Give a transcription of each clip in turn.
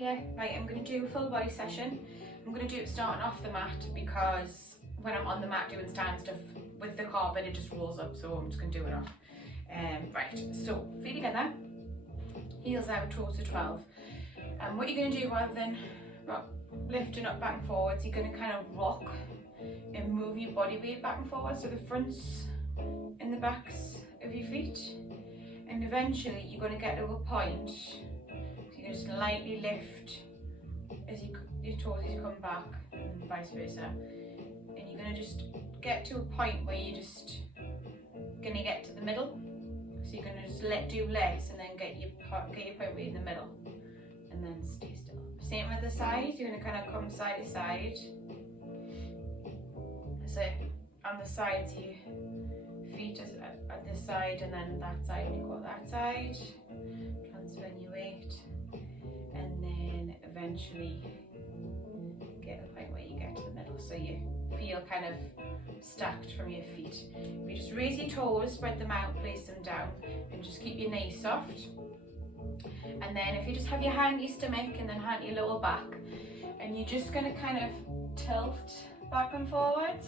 yeah. Right, I'm going to do a full body session. I'm going to do it starting off the mat because when I'm on the mat doing stand stuff with the carpet, it just rolls up, so I'm just going to do it off. Right, so feet together, heels out, toes to 12. And what you're going to do, rather than lifting up back and forwards, you're going to kind of rock and move your body weight back and forwards, so the fronts and the backs of your feet. And eventually you're going to get to a point, so you can just lightly lift as your toes as you come back, and vice versa. And you're going to just get to a point where you're just going to get to the middle. So you're going to just do less and then get your point where you're in the middle. And then stay still. Same with the side, you're going to kind of come side to side. So on the sides, your feet is at this side, and then that side, and you go that side. Transferring your weight, and then eventually get to the point where you get to the middle, so you feel kind of stacked from your feet. You just raise your toes, spread them out, place them down, and just keep your knees soft. And then if you just have your hand to your stomach and then hand to your lower back, and you're just going to kind of tilt back and forwards.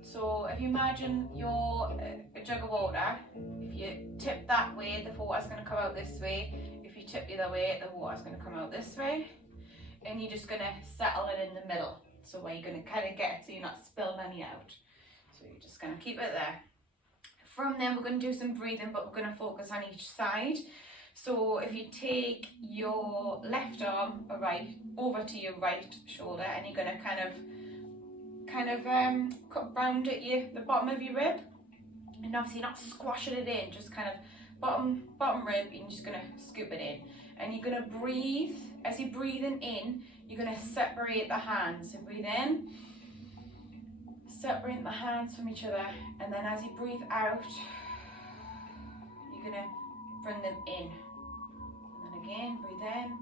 So if you imagine you're a jug of water, if you tip that way, the water's going to come out this way. If you tip the other way, the water's going to come out this way. And you're just going to settle it in the middle. So where you're going to kind of get it so you're not spilling any out. So you're just going to keep it there. From then we're going to do some breathing, but we're going to focus on each side. So if you take your left arm over to your right shoulder, and you're going to kind of cut round at the bottom of your rib, and obviously not squashing it in, just kind of bottom rib, and you're just going to scoop it in. And you're going to breathe. As you're breathing in, you're going to separate the hands. So breathe in, separate the hands from each other, and then as you breathe out, you're going to bring them in. And then again, breathe in,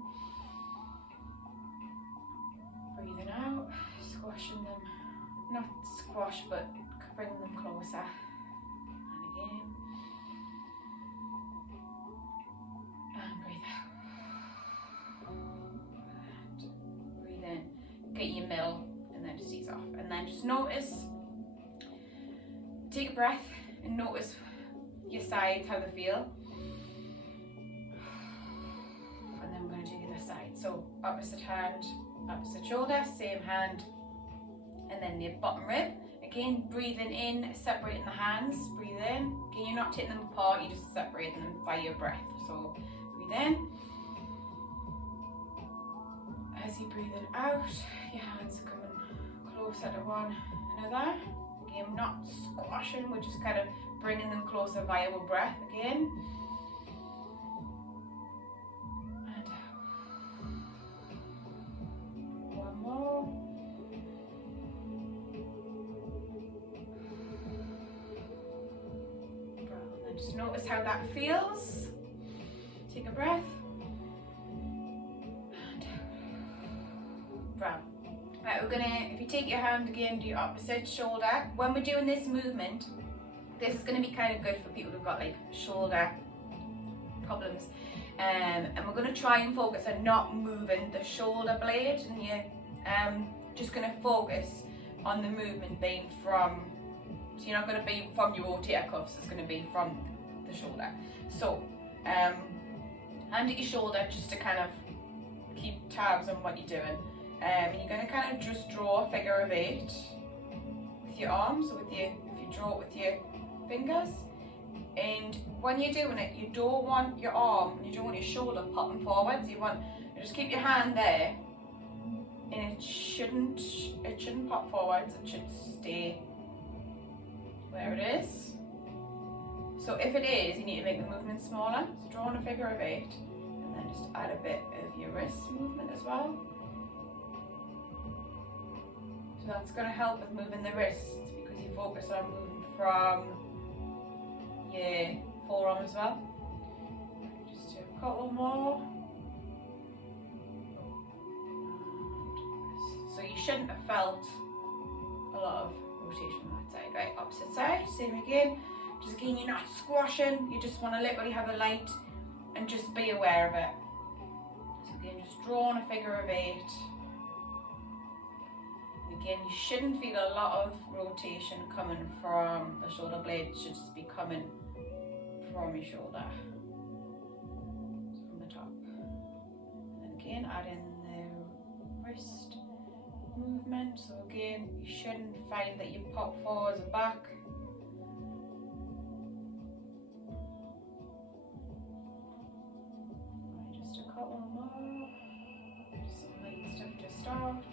breathing out, squashing them, not squash, but bringing them closer. And again, and breathe out. And breathe in, get your middle, and then just ease off. And then just notice, take a breath and notice your sides, how they feel. And then we're going to do the other side. So opposite hand, opposite shoulder, same hand, and then the bottom rib. Again, breathing in, separating the hands, breathe in. Again, you're not taking them apart, you're just separating them by your breath. So breathe in. As you're breathing out, your hands are coming closer to one another. Again, not squashing, we're just kind of bringing them closer via our breath again. And one more. And just notice how that feels. Take a breath. And right, we're gonna, if you take your hand again, do your opposite shoulder. When we're doing this movement, this is going to be kind of good for people who've got like shoulder problems, and we're going to try and focus on not moving the shoulder blade, and you're just going to focus on the movement being from, so you're not going to be from your rotator cuffs, it's going to be from the shoulder. So hand at your shoulder just to kind of keep tabs on what you're doing, and you're going to kind of just draw a figure of 8 with your arms. So if you draw it with your fingers, and when you're doing it, you don't want your arm, you don't want your shoulder popping forwards. You just keep your hand there, and it shouldn't pop forwards. It should stay where it is. So if it is, you need to make the movement smaller. So drawing a figure of 8, and then just add a bit of your wrist movement as well. So that's going to help with moving the wrists, because you focus on moving from your forearm as well. Just do a couple more. So you shouldn't have felt a lot of rotation on that side. Right, opposite side, same again. Just again, you're not squashing, you just want to literally have a light and just be aware of it. So again, just drawing a figure of 8. Again, you shouldn't feel a lot of rotation coming from the shoulder blade. It should just be coming from your shoulder, from the top. And again, add in the wrist movement. So again, you shouldn't find that you pop forwards and back. Right, just a couple more. Some light stuff to start.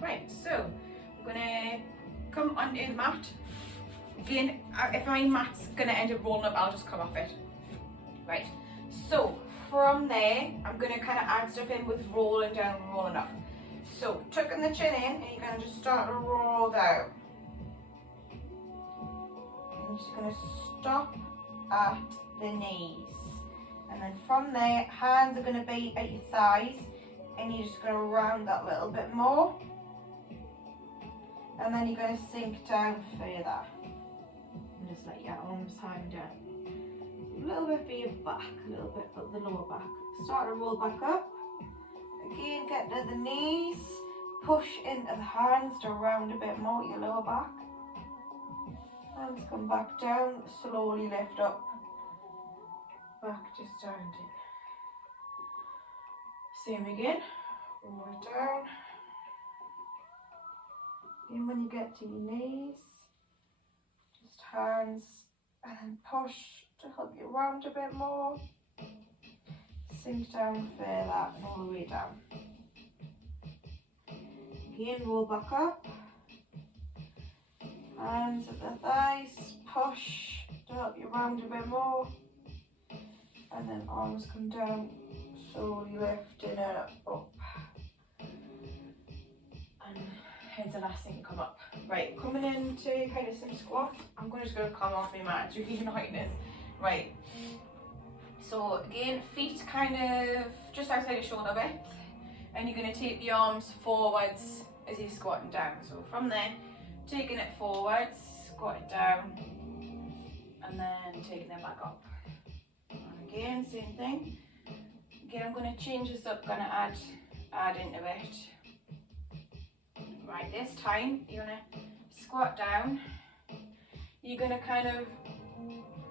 Right, so we're gonna come onto the mat. Again, if my mat's gonna end up rolling up, I'll just come off it. Right, so from there, I'm gonna kind of add stuff in with rolling down and rolling up. So tucking the chin in, and you're gonna just start to roll down. And you're just gonna stop at the knees. And then from there, hands are gonna be at your thighs, and you're just going to round that a little bit more, and then you're going to sink down further and just let your arms hang down a little bit for your back, a little bit for the lower back. Start to roll back up again, get to the knees, push into the hands to round a bit more your lower back. Hands come back down, slowly lift up, back just down to same again, roll it down. And when you get to your knees, just hands and then push to help you round a bit more. Sink down further and all the way down. Again, roll back up. Hands at the thighs, push to help you round a bit more. And then arms come down. Slowly lifting it up, and head's the last thing to come up. Right, coming into kind of some squat. I'm just going to come off my mat, so you know how it is. Right, so again, feet kind of just outside your shoulder width, and you're going to take the arms forwards as you're squatting down. So from there, taking it forwards, squatting down, and then taking it back up. And again, same thing. Again, I'm going to change this up, going to add into it. Right, this time you're going to squat down. You're going to kind of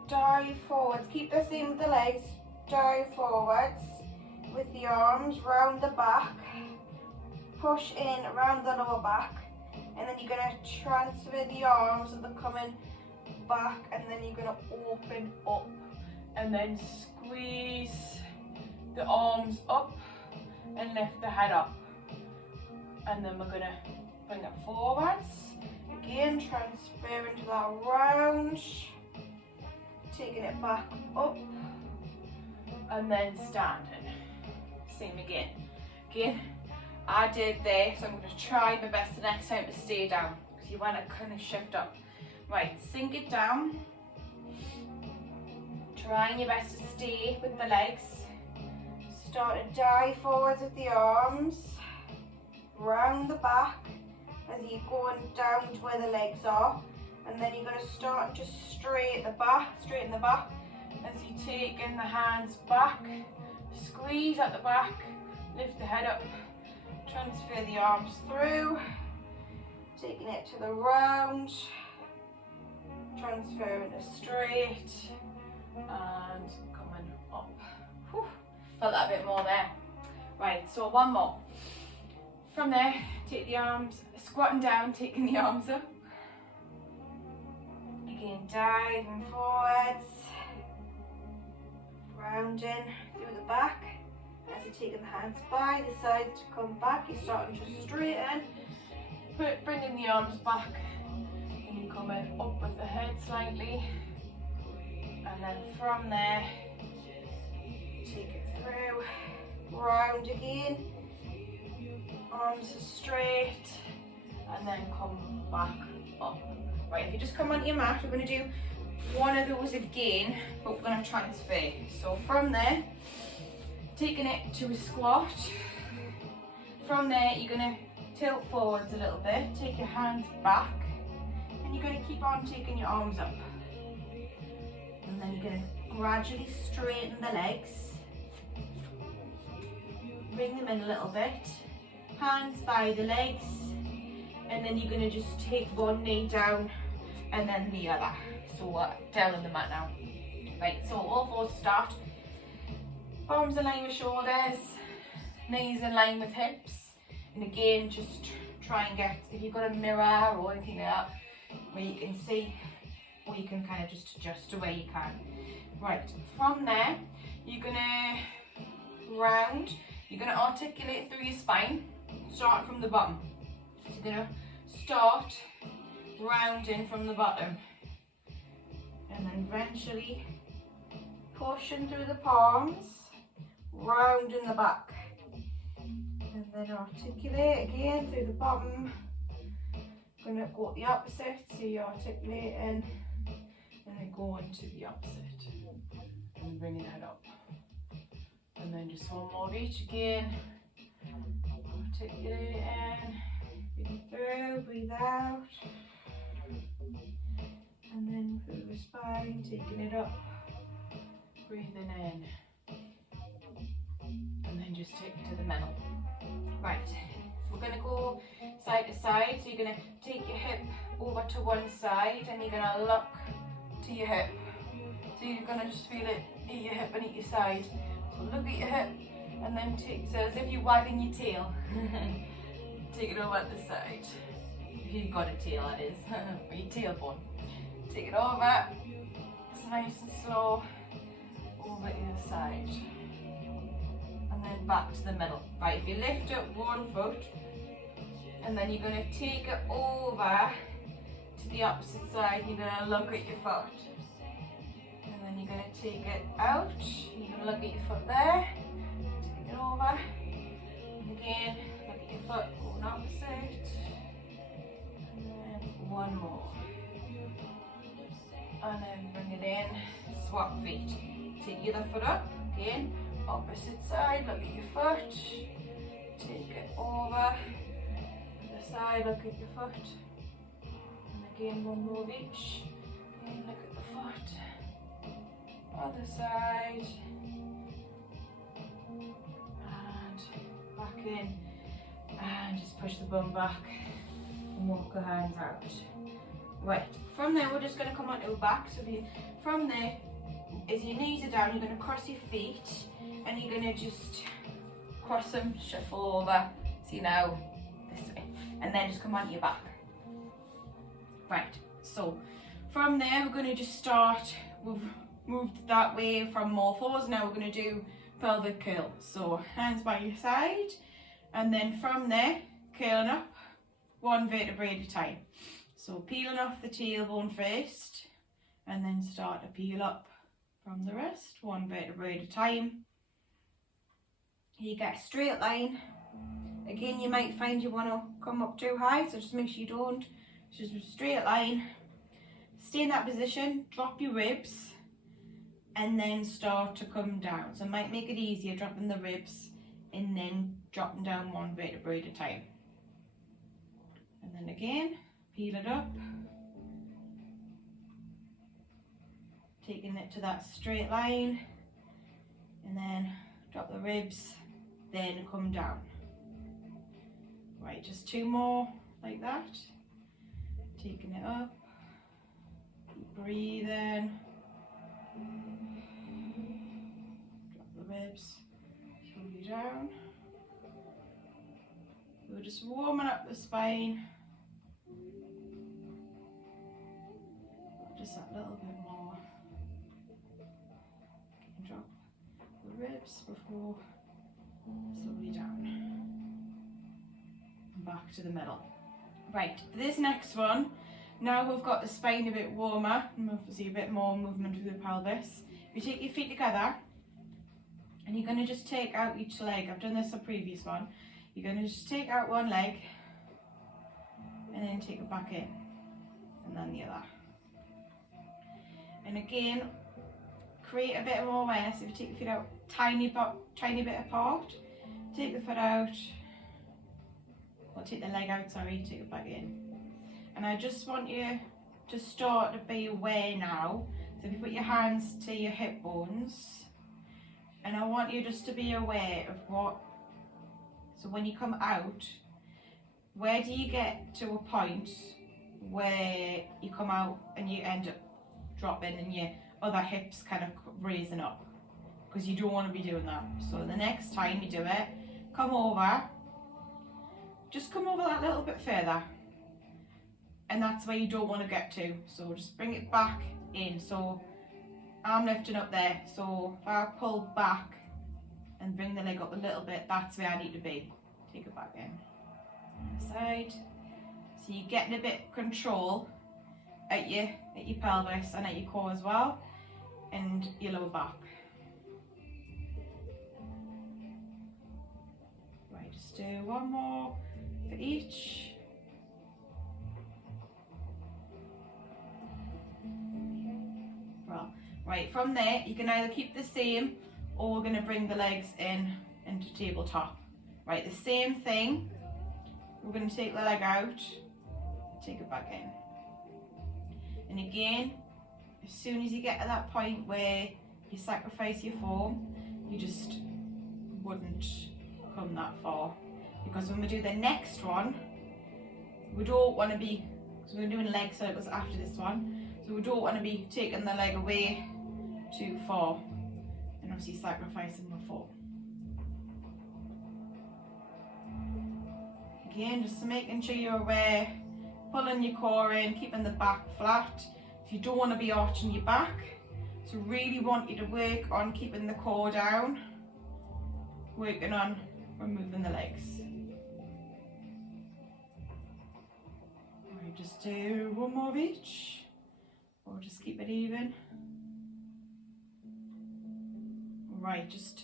dive forwards. Keep the same with the legs. Dive forwards with the arms round the back. Push in around the lower back. And then you're going to transfer the arms so they're coming back. And then you're going to open up. And then squeeze the arms up and lift the head up, and then we're going to bring it forwards again, transfer into that round, taking it back up, and then standing. Same again. I did there, so I'm going to try my best the next time to stay down, because you want to kind of shift up. Right, sink it down, trying your best to stay with the legs. Start to dive forwards with the arms, round the back as you're going down to where the legs are, and then you're going to start just straighten the back as you take in the hands back, squeeze at the back, lift the head up, transfer the arms through, taking it to the round, transferring it straight, and coming up. Whew. Felt that a bit more there. Right, so one more. From there, take the arms, squatting down, taking the arms up. Again, diving forwards, rounding through the back. As you're taking the hands by the sides to come back, you're starting to straighten. Bringing the arms back, and you're coming up with the head slightly. And then from there, take it through, round again, arms are straight, and then come back up. Right, if you just come onto your mat, we're going to do one of those again, but we're going to transfer. So from there, taking it to a squat. From there, you're going to tilt forwards a little bit, take your hands back, and you're going to keep on taking your arms up. And then you're going to gradually straighten the legs. Bring them in a little bit. Hands by the legs. And then you're going to just take one knee down and then the other. So down on the mat now. Right, so all four start. Arms in line with shoulders. Knees in line with hips. And again, just try and get, if you've got a mirror or anything like that, where you can see, or you can kind of just adjust to where you can. Right, from there, you're gonna round, you're gonna articulate through your spine, start from the bottom. So you're gonna start rounding from the bottom. And then eventually pushing through the palms, round in the back. And then articulate again through the bottom. Gonna go the opposite, so you're articulating and then going to the opposite. And bringing that up. And then just one more of each again. Articulating, breathe through, breathe out. And then through the spine, taking it up, breathing in. And then just take it to the middle. Right, we're going to go side to side, so you're going to take your hip over to one side and you're going to look to your hip. So you're going to just feel it at your hip and at your side. So look at your hip and then take, so as if you're wagging your tail. Take it over at the side. If you've got a tail, that is, or your tailbone. Take it over, it's nice and slow, over to the side. And then back to the middle. Right, if you lift up one foot, and then you're going to take it over to the opposite side, you're going to look at your foot. And then you're going to take it out, you're going to look at your foot there, take it over, and again, look at your foot, going opposite, and then one more. And then bring it in, swap feet. Take your other foot up, again, opposite side, look at your foot, take it over, the side, look at your foot, and again one more of each, again look at the foot, other side, and back in, and just push the bum back, and walk the hands out. Right, from there we're just going to come onto the back, so from there, as your knees are down, you're going to cross your feet, and you're going to just cross them, shuffle over, see now, this way, and then just come onto your back. Right, so from there we're going to just start, we've moved that way from more fours, now we're going to do pelvic curl. So hands by your side, and then from there, curling up, one vertebrae at a time. So peeling off the tailbone first, and then start to peel up from the wrist, one vertebrae at a time. You get a straight line. Again, you might find you want to come up too high, so just make sure you don't. It's just a straight line. Stay in that position, drop your ribs, and then start to come down. So it might make it easier dropping the ribs and then dropping down one vertebrae at a time. And then again, peel it up. Taking it to that straight line, and then drop the ribs, then come down. Right, just two more like that. Taking it up, keep breathing, drop the ribs, slowly down. We're just warming up the spine, just that little bit more. Drop the ribs before slowly down and back to the middle. Right, for this next one, now we've got the spine a bit warmer and obviously a bit more movement through the pelvis. You take your feet together and you're going to just take out each leg. I've done this on the previous one. You're going to just take out one leg and then take it back in, and then the other. And again, create a bit more awareness. If you take your feet out tiny bit apart, take the foot out, or take the leg out, sorry, take it back in. And I just want you to start to be aware now So if you put your hands to your hip bones, and I want you just to be aware of what, so when you come out, where do you get to a point where you come out and you end up dropping and your other hips kind of raising up? Because you don't want to be doing that. So the next time you do it, come over, just come over that little bit further. And that's where you don't want to get to. So just bring it back in. So I'm lifting up there. So if I pull back and bring the leg up a little bit, that's where I need to be. Take it back in. On the side. So you're getting a bit of control at your pelvis and at your core as well. And your lower back. Right, just do one more for each. Right, from there you can either keep the same or we're going to bring the legs in into tabletop. Right, the same thing. We're going to take the leg out, take it back in. And again, as soon as you get to that point where you sacrifice your form, you just wouldn't come that far. Because when we do the next one, we don't want to be, so we're doing leg circles after this one, so we don't want to be taking the leg away too far and obviously sacrificing the form. Again, just making sure you're aware, pulling your core in, keeping the back flat. So you don't want to be arching your back. So really want you to work on keeping the core down, working on removing the legs. Right, just do one more of each, or just keep it even. Right, just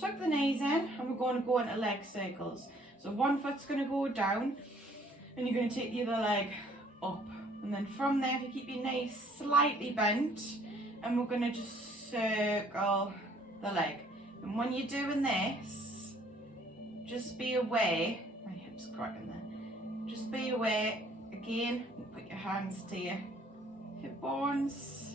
tuck the knees in and we're going to go into leg circles. So one foot's going to go down and you're going to take the other leg up. And then from there, if you keep your knees slightly bent, and we're going to just circle the leg. And when you're doing this, just be aware, my hip's cracking there, just be aware, again, put your hands to your hip bones.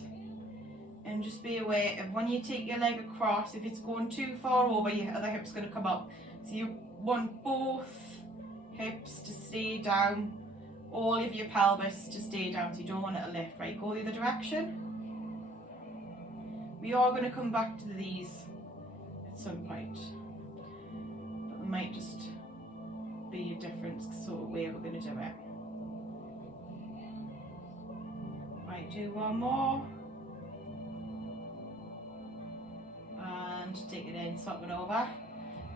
And just be aware of when you take your leg across, if it's going too far over, your other hip's going to come up. So you want both hips to stay down, all of your pelvis to stay down, so you don't want it to lift, right? Go the other direction. We are going to come back to these at some point, but there might just be a different sort of way we're going to do it. Right, do one more. And take it in, swap it over.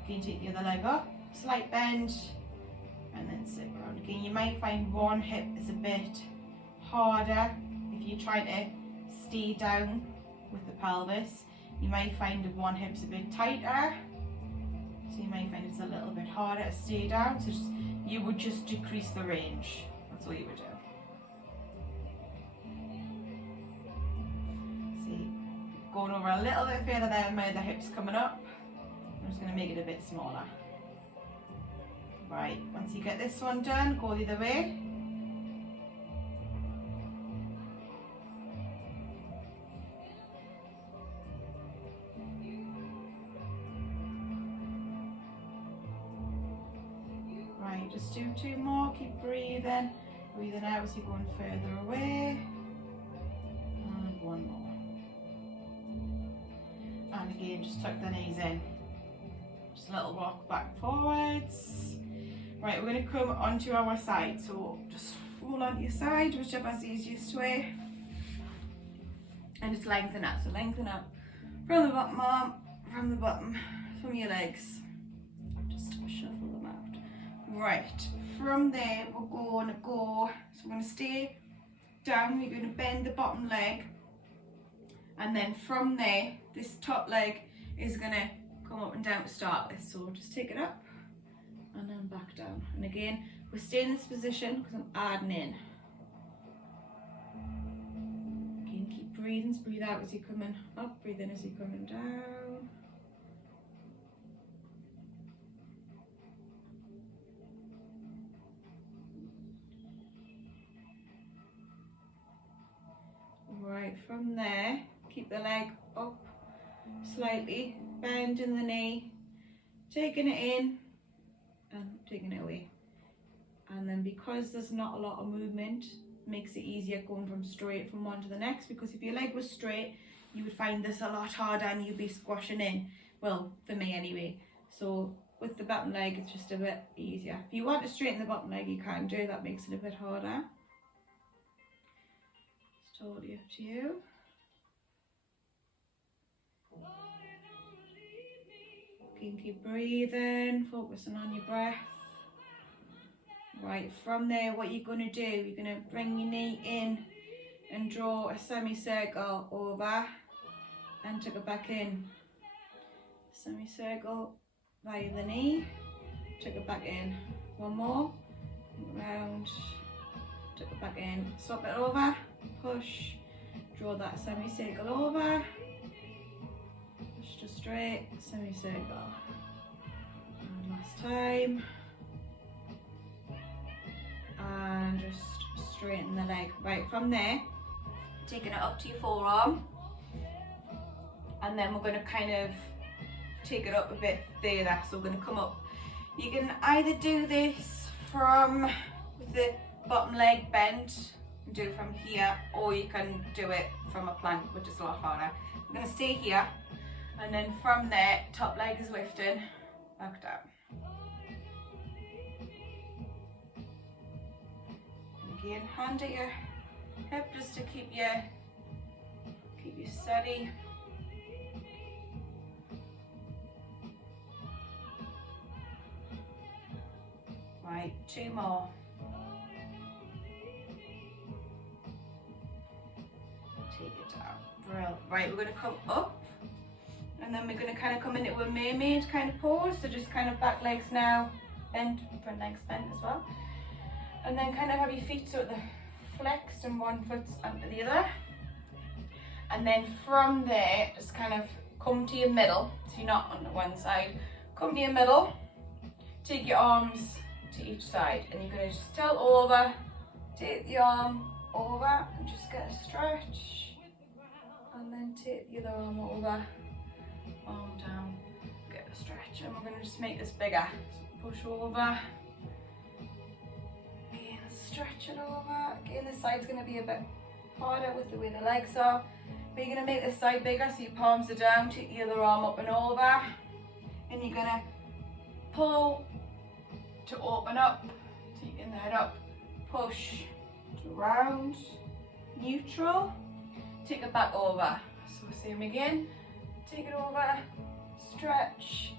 Again, take the other leg up, slight bend, and then sit around. Again, you might find one hip is a bit harder if you're trying to stay down with the pelvis. You might find that one hip's a bit tighter, so you might find it's a little bit harder to stay down. So you would just decrease the range. That's all you would do. Going over a little bit further there where the hips coming up. I'm just going to make it a bit smaller. Right, once you get this one done, go the other way. Right, just do two more, keep breathing. Breathing out as you're going further away. And one more. And again, just tuck the knees in. Just a little rock back forwards. Right, we're going to come onto our side. So just roll onto your side, whichever's the easiest way. And just lengthen up. So lengthen up from the bottom arm, from the bottom, from your legs. Just shuffle them out. Right, from there we're going to go. So we're going to stay down. We're going to bend the bottom leg. And then from there, this top leg is going to come up and down to start with. So just take it up and then back down. And again, we're staying in this position because I'm adding in. Again, keep breathing. Breathe out as you're coming up. Breathe in as you're coming down. Right, Right, from there, keep the leg up slightly, bending the knee, taking it in and taking it away. And then because there's not a lot of movement, makes it easier going from straight from one to the next, because if your leg was straight, you would find this a lot harder and you'd be squashing in. Well, for me anyway. So with the bottom leg, it's just a bit easier. If you want to straighten the bottom leg, you can do. That makes it a bit harder. It's totally up to you. You can keep breathing, focusing on your breath. Right, from there, what you're going to do, you're going to bring your knee in and draw a semicircle over and tuck it back in. Semicircle via the knee, tuck it back in. One more, round, tuck it back in, swap it over, push, draw that semicircle over, push to straight, semicircle. And last time. And just straighten the leg. Right, from there, taking it up to your forearm, and then we're going to kind of take it up a bit further. So we're going to come up. You can either do this from the bottom leg bent, and do it from here, or you can do it from a plank, which is a lot harder. I'm going to stay here, and then from there, top leg is lifting, back down. Again, hand at your hip just to keep you steady. Right, 2 more. Take it down. Brilliant. Right, we're going to come up, and then we're going to kind of come into a mermaid kind of pose. So just kind of back legs now, bent, front legs bent as well. And then kind of have your feet so they're flexed and one foot's under the other. And then from there, just kind of come to your middle. So you're not on the one side. Come to your middle. Take your arms to each side. And you're going to just tilt over. Take the arm over and just get a stretch. And then take the other arm over. Arm down. Get a stretch. And we're going to just make this bigger. So push over. Stretch it over. Again, this side's going to be a bit harder with the way the legs are. But you're going to make this side bigger so your palms are down. Take the other arm up and over. And you're going to pull to open up. Taking the head up. Push to round. Neutral. Take it back over. So same again. Take it over. Stretch.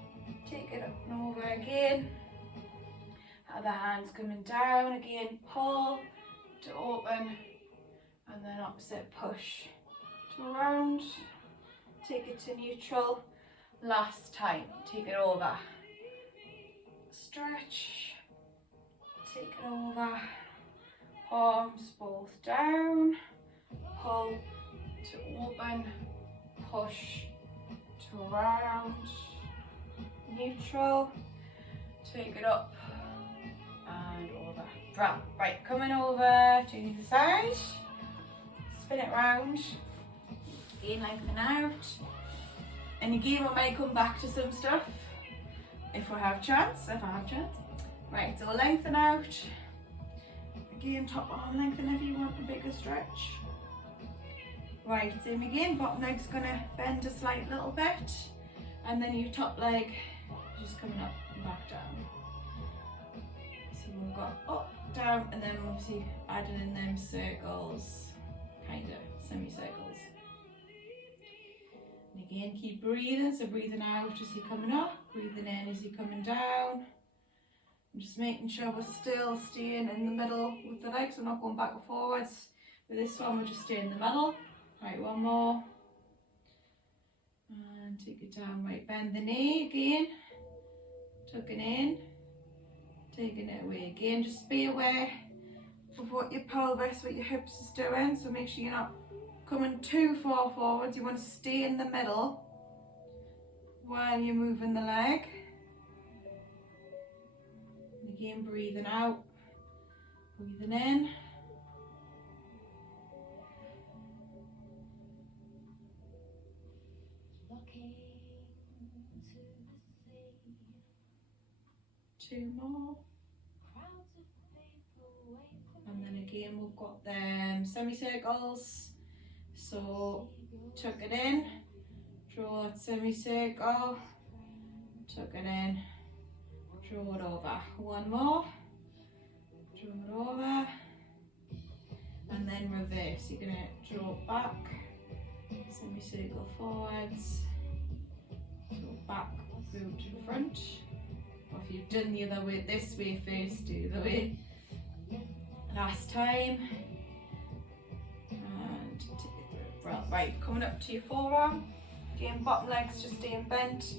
Take it up and over again. Other hand's coming down again, pull to open, and then opposite push to round, take it to neutral, last time, take it over, stretch, take it over, palms both down, pull to open, push to round, neutral, take it up, and over. Right, coming over to the side, spin it round, again lengthen out, and again we might come back to some stuff if I have chance. Right, so lengthen out, again top arm lengthen if you want a bigger stretch. Right, same again, bottom leg's gonna bend a slight little bit, and then your top leg just coming up and back down. We've got up, down, and then obviously adding in them circles, kind of semicircles. And again, keep breathing, so breathing out as you're coming up, breathing in as you're coming down. And just making sure we're still staying in the middle with the legs, we're not going back and forwards. With this one, we're just staying in the middle. Right, one more. And take it down, right, bend the knee again, tucking in. Taking it away again, just be aware of what your pelvis, what your hips is doing, so make sure you're not coming too far forwards. You want to stay in the middle while you're moving the leg. And again, breathing out, breathing in. 2 more. And then again we've got them semicircles. So tuck it in, draw that semicircle, tuck it in, draw it over. 1 more, draw it over, and then reverse. You're going to draw back, semicircle forwards, draw back through to the front. Or if you've done the other way, this way first, do the other way. Last time. And take it through. Right, coming up to your forearm. Again, bottom legs just staying bent.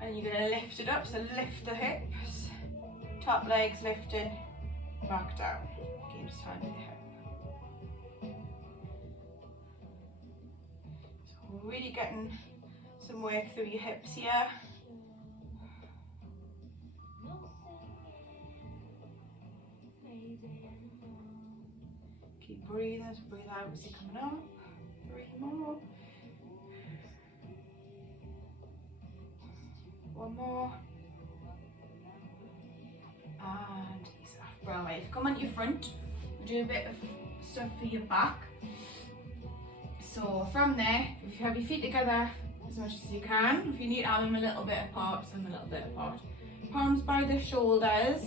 And you're going to lift it up, so lift the hips. Top legs lifting, back down. Again, just hand the hip. So we're really getting some work through your hips here. Keep breathing, so breathe out as you're coming up. 3 more. 1 more. And ease off. Brown way. If you come onto your front, we'll do a bit of stuff for your back. So from there, if you have your feet together as much as you can, if you need to have them a little bit apart, send them a little bit apart. Palms by the shoulders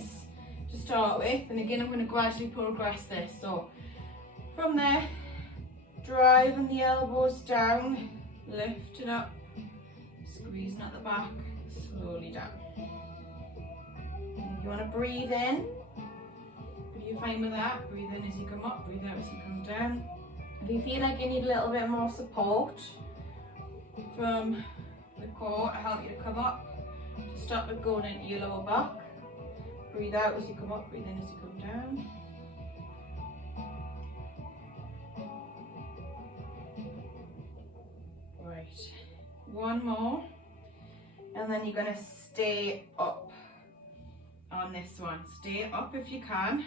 to start with, and again I'm going to gradually progress this. So from there, driving the elbows down, lifting up, squeezing at the back, slowly down. And if you want to breathe in, if you're fine with that, breathe in as you come up, breathe out as you come down. If you feel like you need a little bit more support from the core to help you to come up, to stop it going into your lower back, breathe out as you come up, breathe in as you come down. Right, 1 more, and then you're going to stay up on this one. Stay up if you can.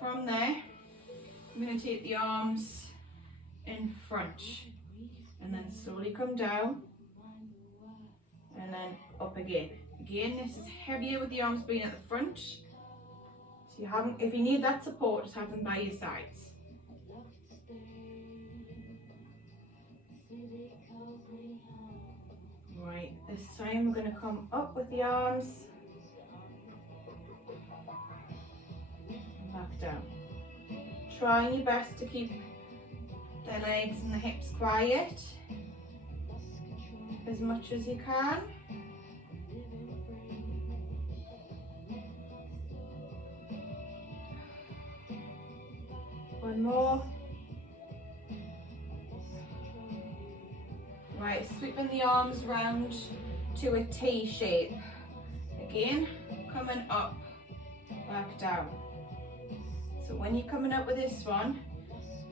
From there, I'm going to take the arms in front and then slowly come down and then up again. Again, this is heavier with the arms being at the front. So if you need that support, just have them by your sides. Right, this time we're going to come up with the arms and back down. Trying your best to keep the legs and the hips quiet as much as you can. One more. Right, sweeping the arms round to a T shape. Again, coming up, back down. So when you're coming up with this one,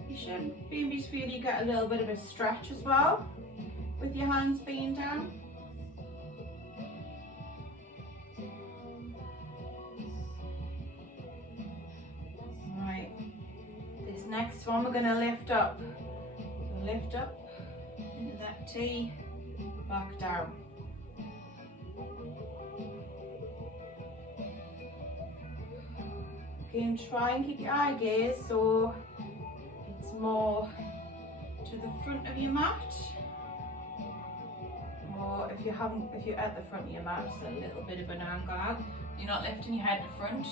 you should maybe feel you get a little bit of a stretch as well with your hands being down. Right, this next one we're going to lift up. Lift up into that T, back down. Again, try and keep your eye gaze so it's more to the front of your mat. Or if you're at the front of your mat, it's a little bit of an angle. You're not lifting your head to front,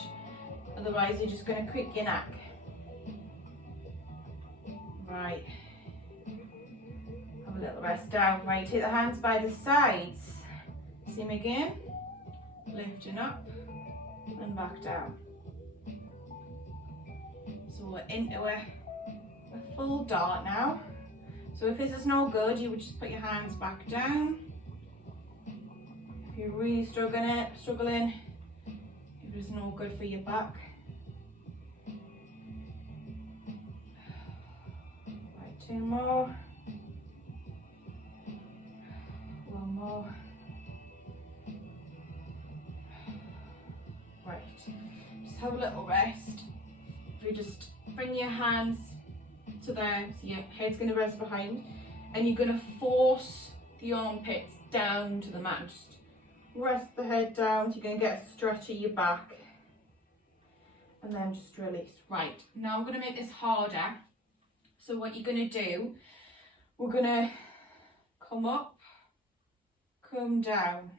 otherwise you're just going to creak your neck. Right. Have a little rest down. Right, take the hands by the sides. Same again. Lifting up and back down. So we're into a full dart now. So if this is no good, you would just put your hands back down. If you're really struggling, if it's no good for your back. Right, 2 more. 1 more. Right, just have a little rest. If you just bring your hands to there, so your head's going to rest behind, and you're going to force the armpits down to the mat. Just rest the head down so you're going to get a stretch of your back. And then just release. Right, now I'm going to make this harder. So what you're going to do, we're going to come up, come down,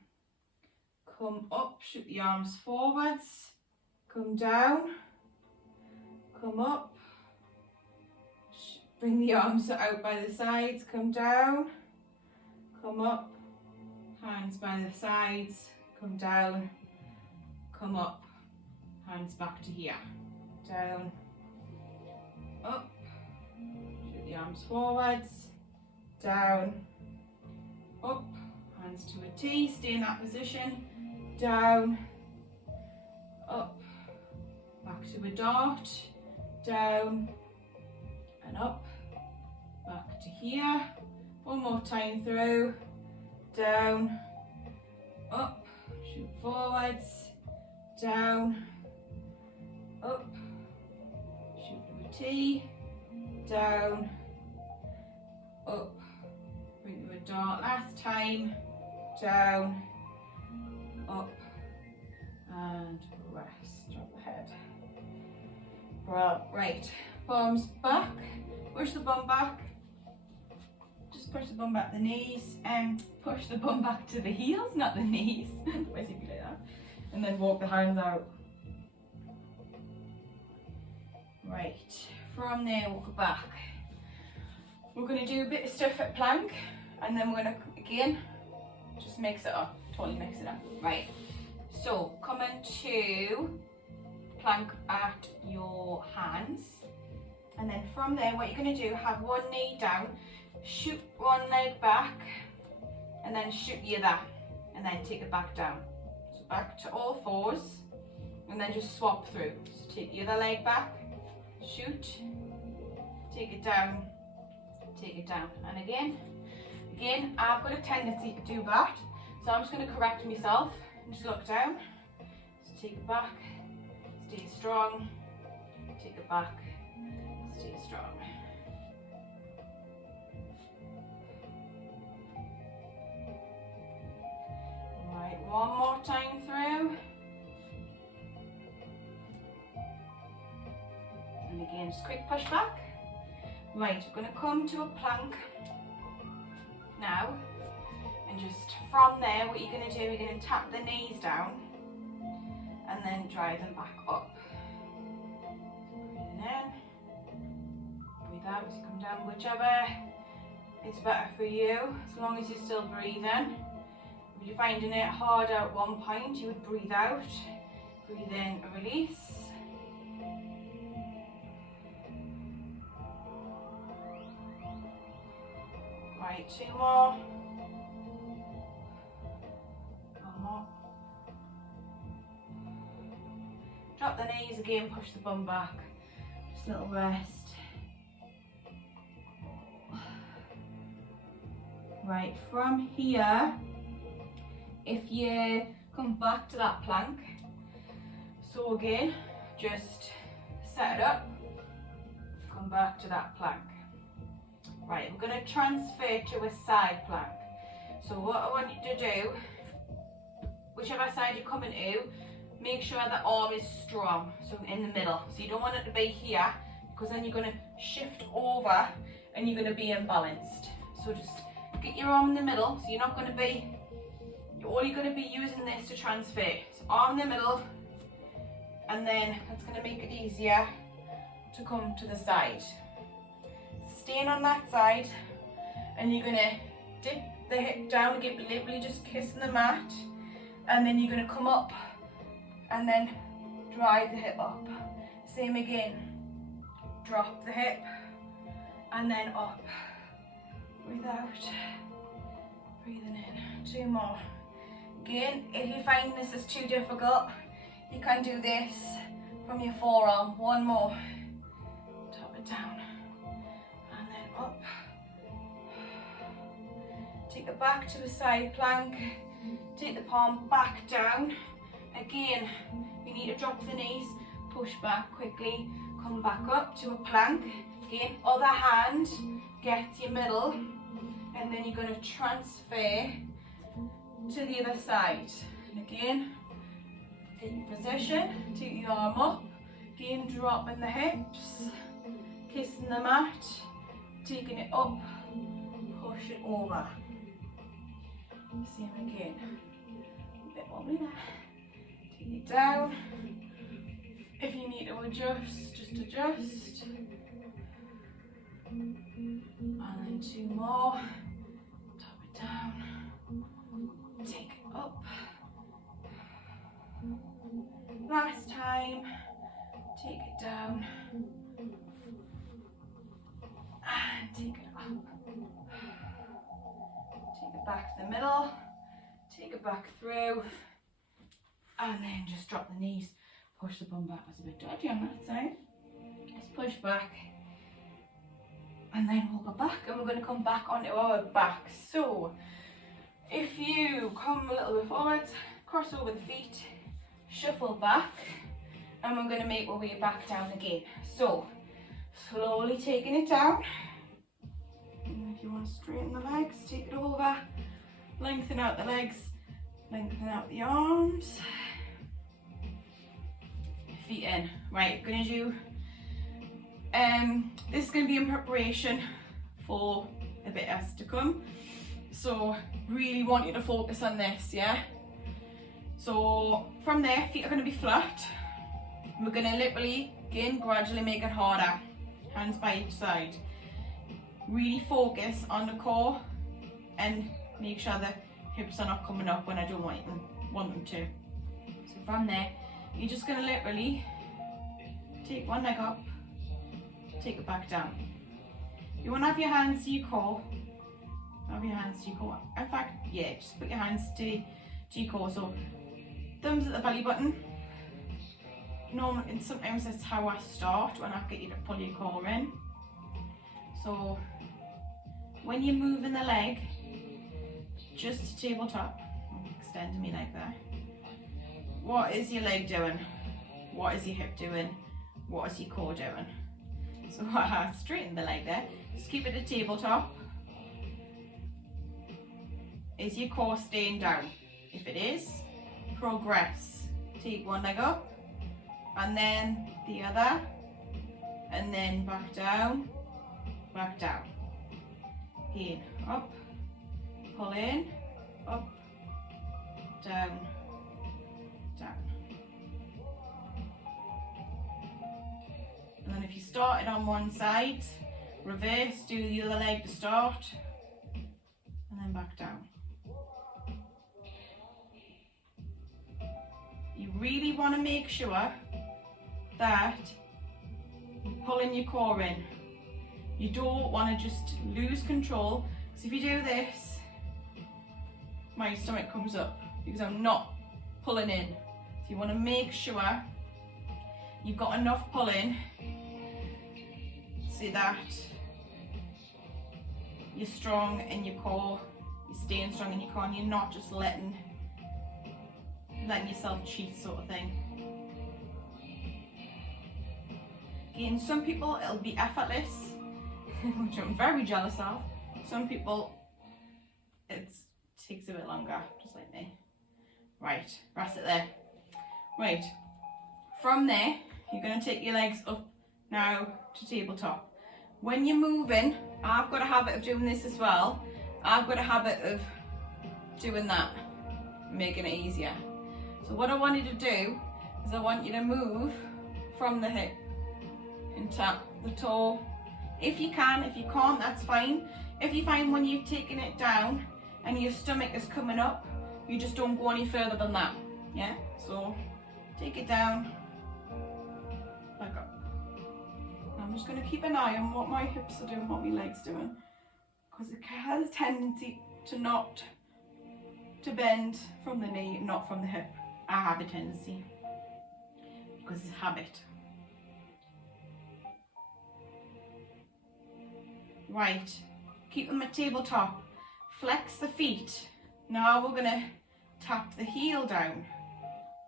come up, shoot the arms forwards, come down, come up, bring the arms out by the sides, come down, come up, hands by the sides, come down, come up, hands back to here, down, up, shoot the arms forwards, down, up, hands to a T, stay in that position, down, up, back to a dart, down and up, back to here, one more time through, down, up, shoot forwards, down, up, shoot to a T, down, up, bring to a dart last time, down, up, and rest, drop the head. Well, right, palms back, push the bum back, just push the bum back to the knees, and push the bum back to the heels, not the knees, basically like that, and then walk the hands out. Right, from there walk back. We're going to do a bit of stiff at plank, and then we're going to, again, just mix it up, totally mix it up. Right, so come into plank at your hands, and then from there what you're going to do, have one knee down, shoot one leg back, and then shoot the other, and then take it back down. So back to all fours, and then just swap through. So take the other leg back, shoot, take it down, and again, I've got a tendency to do that, so I'm just going to correct myself and just look down, so take it back, stay strong, take it back, stay strong. Right, one more time through. And again, just quick push back. Right, we're going to come to a plank now. And just from there, what you're going to do, you're going to tap the knees down and then drive them back up. Breathing in, breathe out as you come down, whichever is better for you, as long as you're still breathing. If you're finding it harder at one point, you would breathe out, breathe in, release. Right, two more. One more. Drop the knees again, push the bum back. Just a little rest. Right, from here, if you come back to that plank, so again, just set it up, come back to that plank. Right, we're going to transfer to a side plank. So what I want you to do, whichever side you're coming to, make sure the arm is strong, so in the middle. So you don't want it to be here, because then you're going to shift over and you're going to be imbalanced. So just get your arm in the middle, so you're not going to be, all you're going to be using this to transfer. So arm in the middle, and then that's going to make it easier to come to the side. Staying on that side, and you're going to dip the hip down and get literally just kissing the mat, and then you're going to come up and then drive the hip up. Same again, drop the hip and then up. Breathe out, breathing in. Two more. Again, if you find this is too difficult, you can do this from your forearm. One more. Tap it down. And then up. Take it back to the side plank. Take the palm back down. Again, you need to drop the knees. Push back quickly. Come back up to a plank. Again, other hand gets your middle. And then you're going to transfer to the other side. And again, take your position, take the arm up, again dropping the hips, kissing the mat, taking it up, push it over. Same again. A bit wobbly there. Take it down. If you need to adjust, just adjust. And then 2 more. Top it down. Take it up. Last time. Take it down. And take it up. Take it back to the middle. Take it back through. And then just drop the knees. Push the bum back. That's a bit dodgy on that side. Just push back. And then we'll go back and we're going to come back onto our back. So if you come a little bit forwards, cross over the feet, shuffle back, and we're going to make our way back down again. So slowly taking it down. And if you want to straighten the legs, take it over, lengthen out the legs, lengthen out the arms, feet in. Right, going to do this is going to be in preparation for a bit else to come, so really want you to focus on this, yeah? So from there, feet are going to be flat. We're going to literally, again, gradually make it harder, hands by each side. Really focus on the core and make sure the hips are not coming up when I don't want them to. So from there, you're just going to literally take one leg up, take it back down. You want to have your hands to your core. Have your hands to your core. In fact, yeah, just put your hands to your core. So thumbs at the belly button. Normally, and sometimes that's how I start when I get you to pull your core in. So when you're moving the leg, just to tabletop, I'm extending my leg there. What is your leg doing? What is your hip doing? What is your core doing? So I straighten the leg there. Just keep it at tabletop. Is your core staying down? If it is, progress. Take one leg up, and then the other, and then back down, in, up, pull in, up, down, down. And then if you started on one side, reverse, do the other leg to start, and then back down. You really want to make sure that you're pulling your core in. You don't want to just lose control, because if you do this, my stomach comes up because I'm not pulling in. So you want to make sure you've got enough pulling so that you're strong in your core, you're staying strong in your core, and you're not just letting yourself cheat, sort of thing. Again, some people it'll be effortless, which I'm very jealous of. Some people it takes a bit longer, just like me. Right, rest it there. Right, from there, you're going to take your legs up now to tabletop. When you're moving, I've got a habit of doing this as well. I've got a habit of doing that, making it easier. So what I want you to do is I want you to move from the hip and tap the toe. If you can, if you can't, that's fine. If you find when you're taking it down and your stomach is coming up, you just don't go any further than that, yeah? So take it down, back up. I'm just going to keep an eye on what my hips are doing, what my legs are doing, because it has a tendency to bend from the knee, not from the hip. I have a tendency, because it's habit. Right, keep them at tabletop. Flex the feet. Now we're going to tap the heel down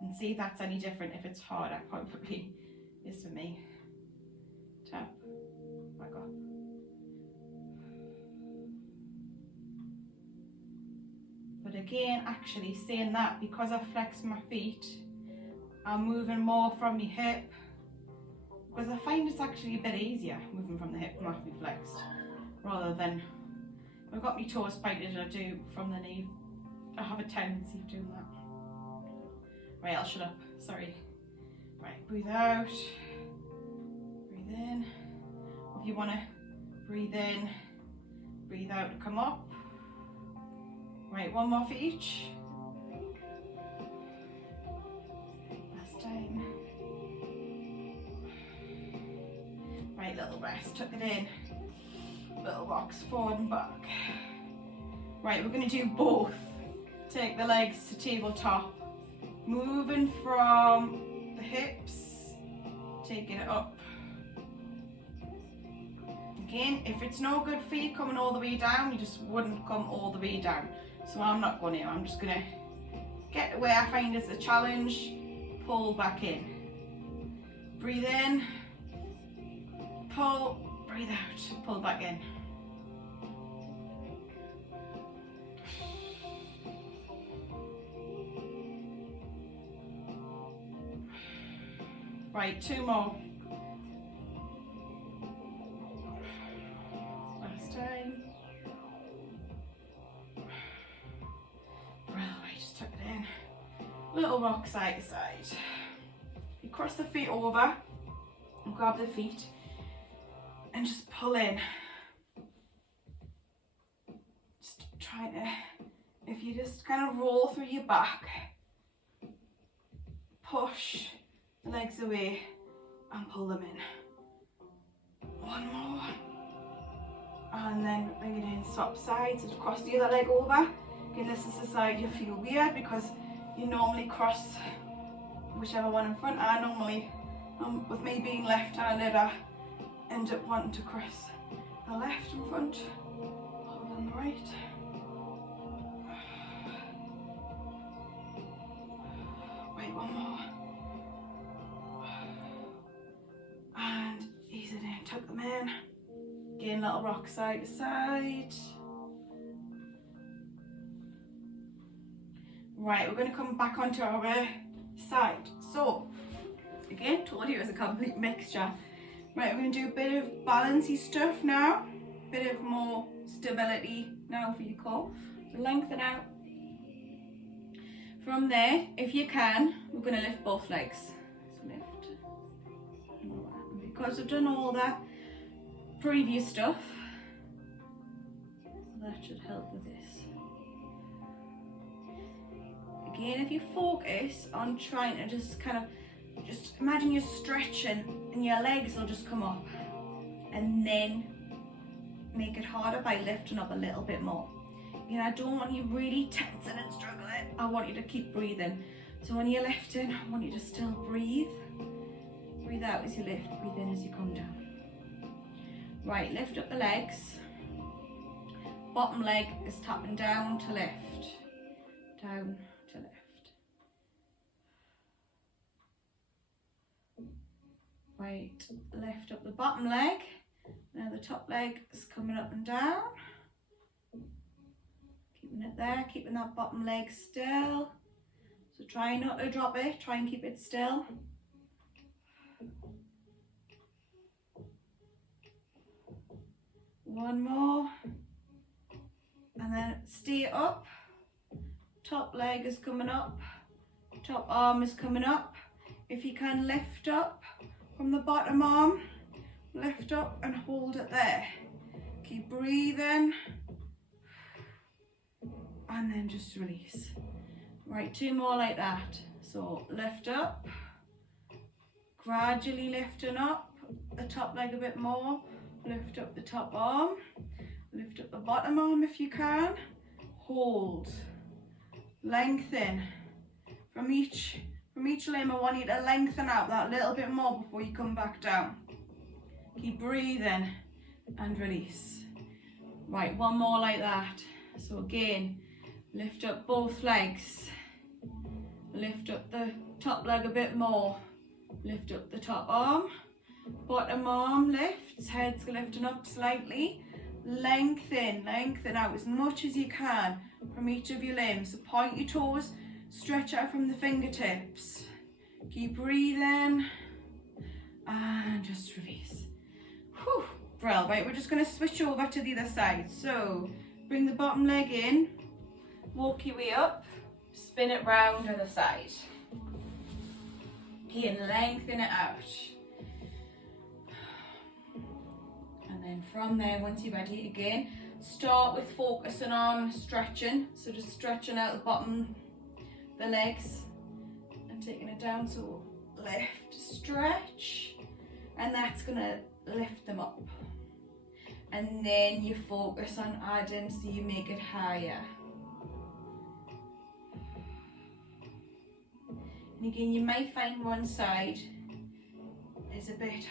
and see if that's any different. If it's harder, probably is for me. Tap, back up. But again, actually saying that, because I flex my feet, I'm moving more from my hip, because I find it's actually a bit easier moving from the hip from my flexed, rather than, I've got my toes pointed, I do from the knee. I have a tendency of doing that. Right, I'll shut up, sorry. Right, breathe out, breathe in. If you want to breathe in, breathe out to come up. Right, one more for each. Last time. Right, little rest, tuck it in. Little rocks forward and back. Right, we're going to do both. Take the legs to tabletop. Moving from the hips, taking it up. Again, if it's no good for you coming all the way down, you just wouldn't come all the way down. So I'm not going to, I'm just going to get where I find it's a challenge, pull back in. Breathe in, pull, breathe out, pull back in. Right, two more. Last time. Right, just tuck it in. Little rock side to side. You cross the feet over and grab the feet and just pull in. Just trying to, if you just kind of roll through your back, push the legs away and pull them in. One more. And then bring it in, swap sides, so cross the other leg over. Again, this is the side you feel weird because you normally cross whichever one in front. I normally, with me being left-handed, I end up wanting to cross the left in front, hold on the right. Wait, one more. And ease it in, tuck them in. Again, little rock side to side. Right, we're going to come back onto our side. So, again, told you it was a complete mixture. Right, we're going to do a bit of balancey stuff now. A bit of more stability now for your core. So lengthen out. From there, if you can, we're going to lift both legs. So lift. Because I've done all that previous stuff, that should help with this. Again, if you focus on trying to just kind of, just imagine you're stretching and your legs will just come up, and then make it harder by lifting up a little bit more. You know, I don't want you really tensing and struggling. I want you to keep breathing. So when you're lifting, I want you to still breathe. Breathe out as you lift, breathe in as you come down. Right, lift up the legs. Bottom leg is tapping down to lift. Down to lift. Right, lift up the bottom leg. Now the top leg is coming up and down. Keeping it there, keeping that bottom leg still. So try not to drop it, try and keep it still. One more, and then stay up. Top leg is coming up, top arm is coming up. If you can, lift up from the bottom arm, lift up and hold it there. Keep breathing, and then just release. Right, two more like that. So lift up, gradually lifting up the top leg a bit more. Lift up the top arm, lift up the bottom arm if you can, hold, lengthen. From each limb, I want you to lengthen out that little bit more before you come back down. Keep breathing and release. Right, one more like that. So again, lift up both legs, lift up the top leg a bit more, lift up the top arm. Bottom arm lifts, head's lifting up slightly, lengthen out as much as you can from each of your limbs. So point your toes, stretch out from the fingertips. Keep breathing and just release. Whew. Well, right, we're just going to switch over to the other side. So bring the bottom leg in, walk your way up, spin it round to the side. Again, lengthen it out. And then from there, once you're ready, again, start with focusing on stretching. So just stretching out the bottom, the legs, and taking it down. So lift, stretch, and that's gonna lift them up. And then you focus on adding, so you make it higher. And again, you might find one side is a bit,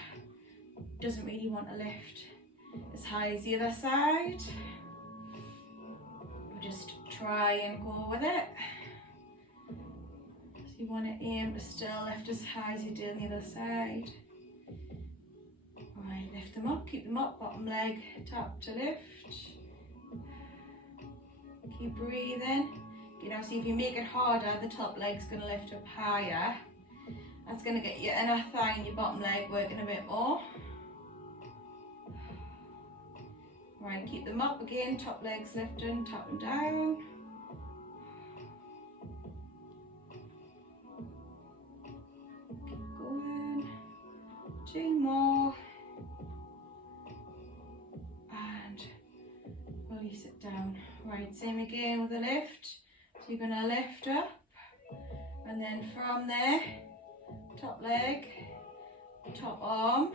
doesn't really want to lift as high as the other side. Just try and go with it. So you want to aim to still lift as high as you do on the other side. Right, lift them up, keep them up, bottom leg tap to lift. Keep breathing. You know, see if you make it harder, the top leg's going to lift up higher. That's going to get your inner thigh and your bottom leg working a bit more. Right, keep them up again, top legs lifting, tapping down. Keep going. 2 more. And release it down. Right, same again with the lift. So you're going to lift up, and then from there, top leg, top arm,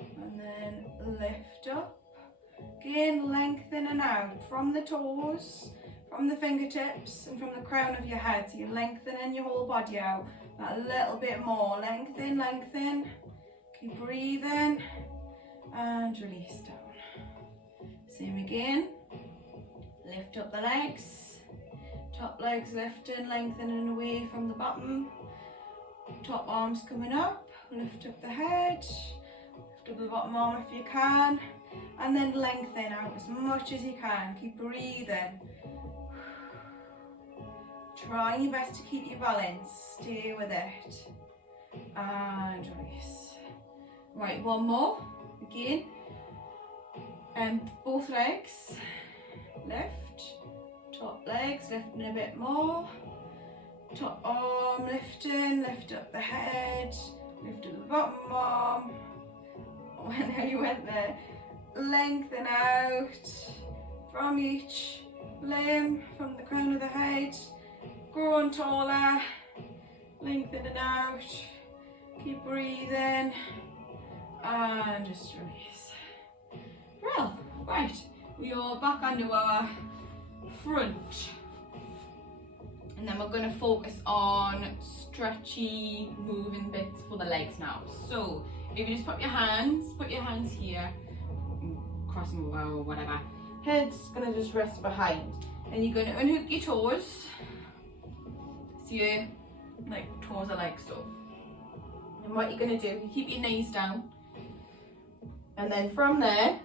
and then lift up. Again, lengthening out from the toes, from the fingertips, and from the crown of your head. So you're lengthening your whole body out a little bit more. Lengthen, lengthen. Keep breathing, and release down. Same again. Lift up the legs. Top legs lifting, lengthening away from the bottom. Top arms coming up. Lift up the head. Lift up the bottom arm if you can. And then lengthen out as much as you can. Keep breathing. Try your best to keep your balance. Stay with it. And release. Right, one more. Again. Both legs. Lift. Top legs lifting a bit more. Top arm lifting, lift up the head, lift up the bottom arm. Oh, now you went there. Lengthen out from each limb, from the crown of the head. Growing taller, lengthening out. Keep breathing, and just release. Well, right, we are back onto our front, and then we're going to focus on stretchy moving bits for the legs now. So if you just put your hands here, cross them over or whatever, head's going to just rest behind, and you're going to unhook your toes, so your toes are like so. And what you're going to do, you keep your knees down, and then from there,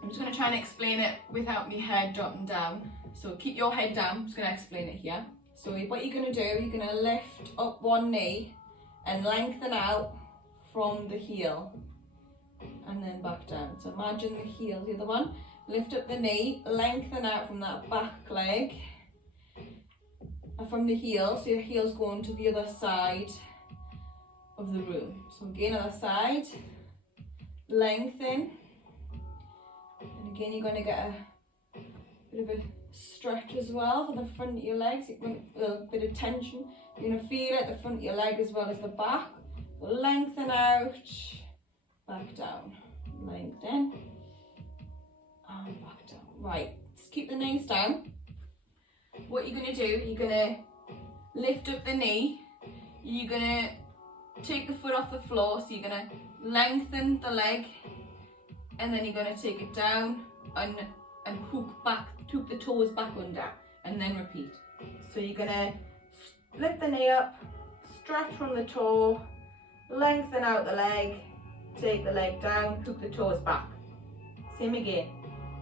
I'm just going to try and explain it without my head dropping down. So keep your head down, I'm just going to explain it here. So what you're going to do, you're going to lift up one knee and lengthen out from the heel and then back down. So imagine the heel, the other one. Lift up the knee, lengthen out from that back leg and from the heel, so your heel's going to the other side of the room. So again, other side, lengthen. And again, you're going to get a bit of a stretch as well for the front of your legs. You want a bit of tension. You're going to feel it at the front of your leg as well as the back. So lengthen out, back down, lengthen, and back down. Right, just keep the knees down. What you're going to do, you're going to lift up the knee. You're going to take the foot off the floor, so you're going to lengthen the leg, and then you're going to take it down and hook the toes back under, and then repeat. So you're going to lift the knee up, stretch from the toe, lengthen out the leg, take the leg down, hook the toes back. Same again.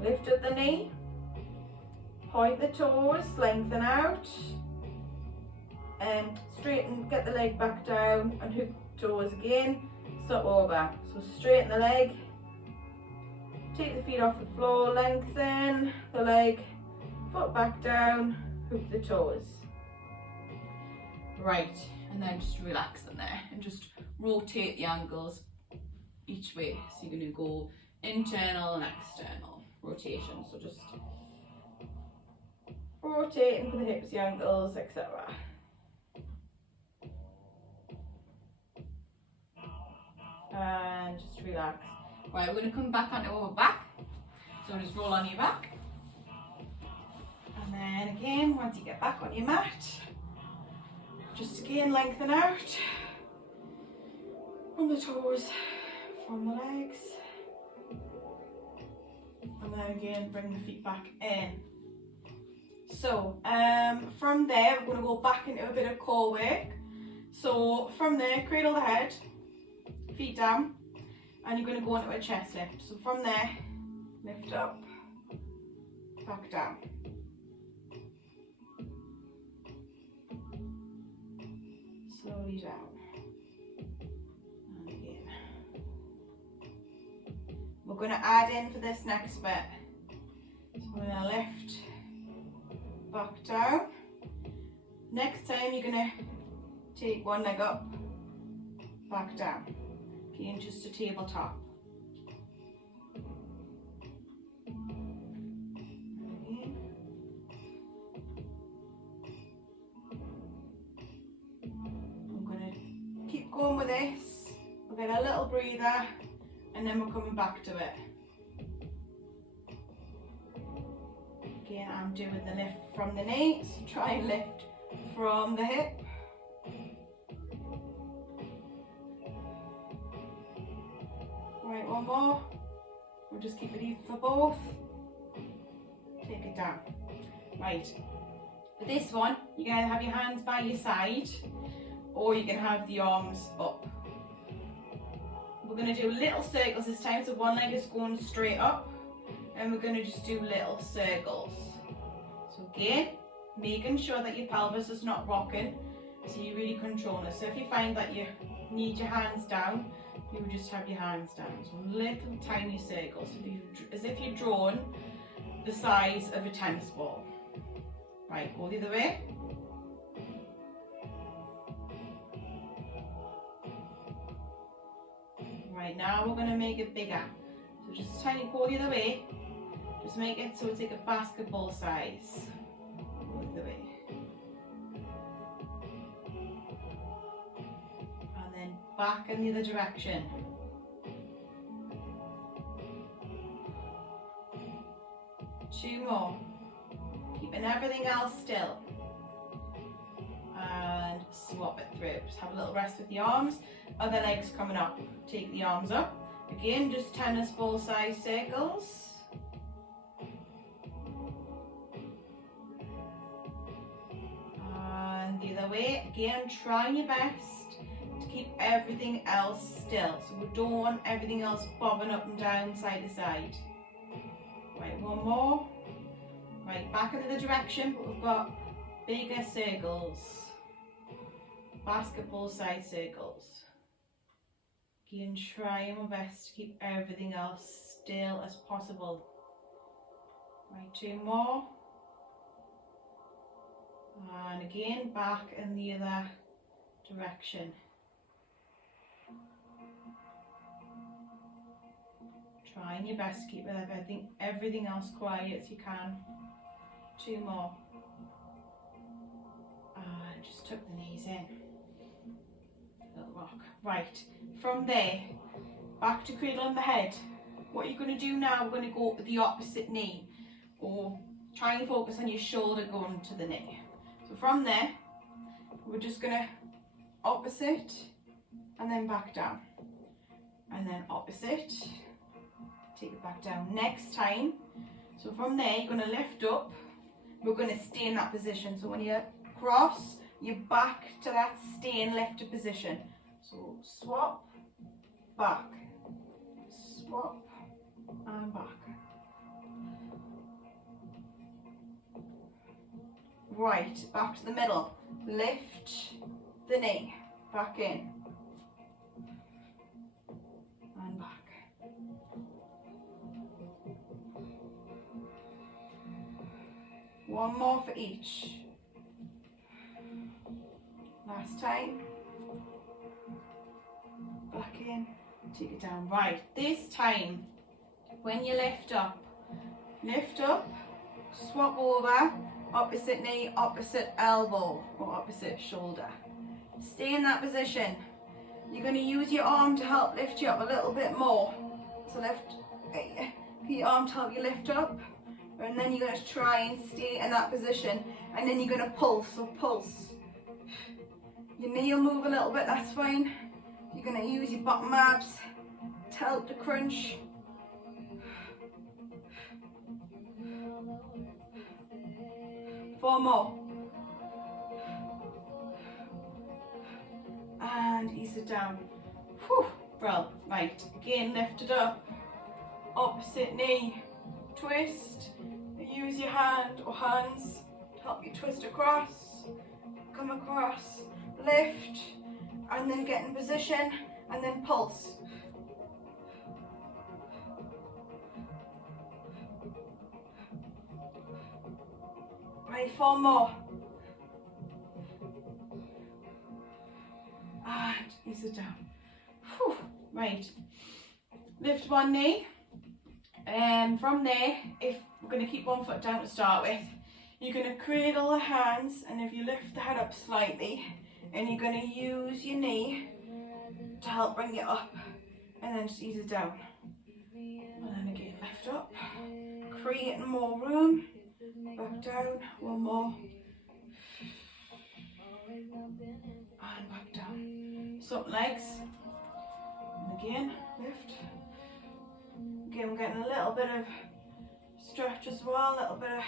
Lift up the knee, point the toes, lengthen out, and straighten, get the leg back down and hook toes again, stop over. So straighten the leg, take the feet off the floor, lengthen the leg, foot back down, hook the toes. Right, and then just relax them there and just rotate the ankles each way. So you're going to go internal and external rotation, so just rotating for the hips, the ankles, etc. And just relax. Right, we're going to come back onto our back, so just roll on your back, and then again, once you get back on your mat, just again lengthen out from the toes, from the legs, and then again bring the feet back in. So from there we're going to go back into a bit of core work. So from there, cradle the head, feet down, and you're going to go into a chest lift. So from there, lift up, back down. Slowly down. And again. We're going to add in for this next bit. So we're going to lift, back down. Next time you're going to take one leg up, back down. Again, just a tabletop. Again. I'm going to keep going with this. We'll get a little breather and then we're coming back to it. Again, I'm doing the lift from the knee, so try and lift from the hip. Right, one more. We'll just keep it even for both. Take it down. Right. For this one, you can either have your hands by your side or you can have the arms up. We're going to do little circles this time, so one leg is going straight up and we're going to just do little circles. So again, making sure that your pelvis is not rocking, so you really control it. So if you find that you need your hands down, you would just have your hands down. So little tiny circles, as if you're drawn the size of a tennis ball. Right, go the other way. Right, now we're going to make it bigger. So just tiny, go the other way. Just make it so it's like a basketball size. Go the other way. And then back in the other direction. Two more. Keeping everything else still. And swap it through. Just have a little rest with the arms. Other legs coming up. Take the arms up. Again, just tennis ball size circles. And the other way. Again, trying your best to keep everything else still. So we don't want everything else bobbing up and down side to side. Right, one more. Right, back in the other direction, but we've got bigger circles. Basketball size circles. Again, trying my best to keep everything else still as possible. Right, two more. And again, back in the other direction. Trying your best to keep everything else quiet as you can. Two more. And just tuck the knees in. Little rock. Right, from there, back to cradling the head. What you're going to do now, we're going to go with the opposite knee. Or try and focus on your shoulder going to the knee. So from there, we're just going to opposite and then back down. And then opposite. Take it back down. Next time, so from there you're going to lift up. We're going to stay in that position. So when you cross, you're back to that staying lifted position. So swap, back, swap, and back. Right, back to the middle. Lift the knee, back in. And back. One more for each. Last time. Back in, take it down. Right, this time, when you lift up, swap over, opposite knee, opposite elbow, or opposite shoulder. Stay in that position. You're going to use your arm to help lift you up a little bit more. So lift your arm to help you lift up, and then you're going to try and stay in that position, and then you're going to pulse, so pulse. Your knee will move a little bit, that's fine. You're going to use your bottom abs to help the crunch. Four more. And ease it down. Whew. Well, right, again, lift it up. Opposite knee, twist. Use your hand or hands to help you twist across. Come across, lift, and then get in position, and then pulse. Right, four more. And ease it down. Whew. Right, lift one knee. From there, if we're going to keep one foot down to start with, you're going to cradle the hands, and if you lift the head up slightly, and you're going to use your knee to help bring it up, and then just ease it down. And then again, lift up, creating more room, back down, one more, and back down. So legs, and again, lift. Again, we're getting a little bit of stretch as well, a little bit of